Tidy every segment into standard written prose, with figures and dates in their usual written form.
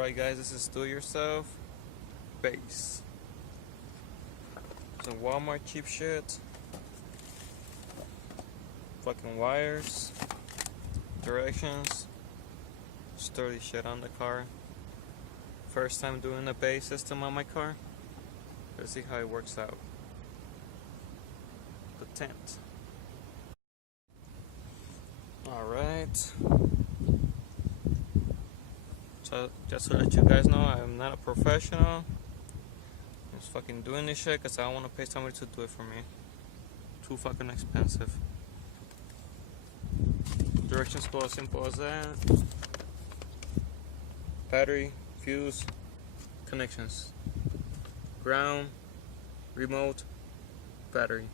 Alright guys, this is Do It Yourself base. Some Walmart cheap shit. Fucking wires. Directions. Sturdy shit on the car. First time doing a base system on my car. Let's see how it works out. The tent. Alright. So just to let you guys know, I'm not a professional. I'm just fucking doing this shit because I don't want to pay somebody to do it for me. Too fucking expensive. Directions go as simple as that. Battery, fuse, connections. Ground, remote, battery.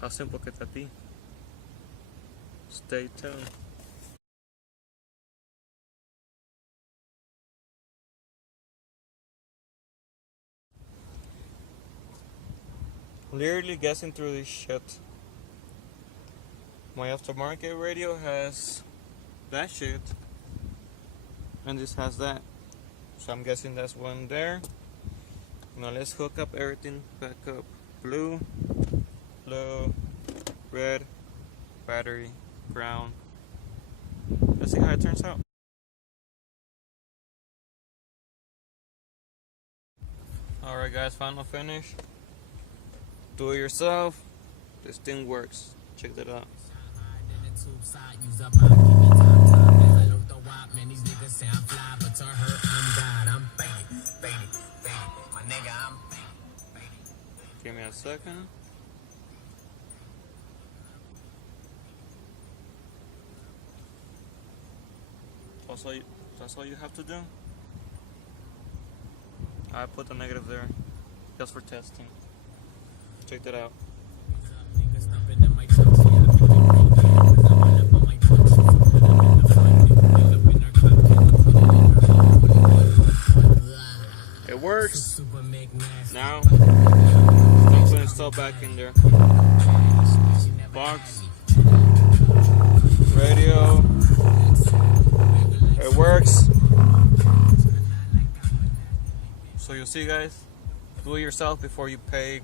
How simple could that be? Stay tuned. Literally guessing through this shit. My aftermarket radio has that shit, and this has that. So I'm guessing that's one there. Now let's hook up everything back up. Blue, red, battery, ground. Let's see how it turns out. Alright guys, final finish. Do it yourself. This thing works. Check that out. Give me a second. That's all you have to do. I put the negative there just for testing. Check that out. It works. Now I'm putting stuff back in there. Box, radio. It works. So you'll see, guys. Do it yourself before you pay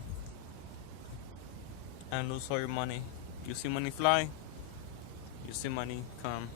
and lose all your money. You see money fly, you see money come.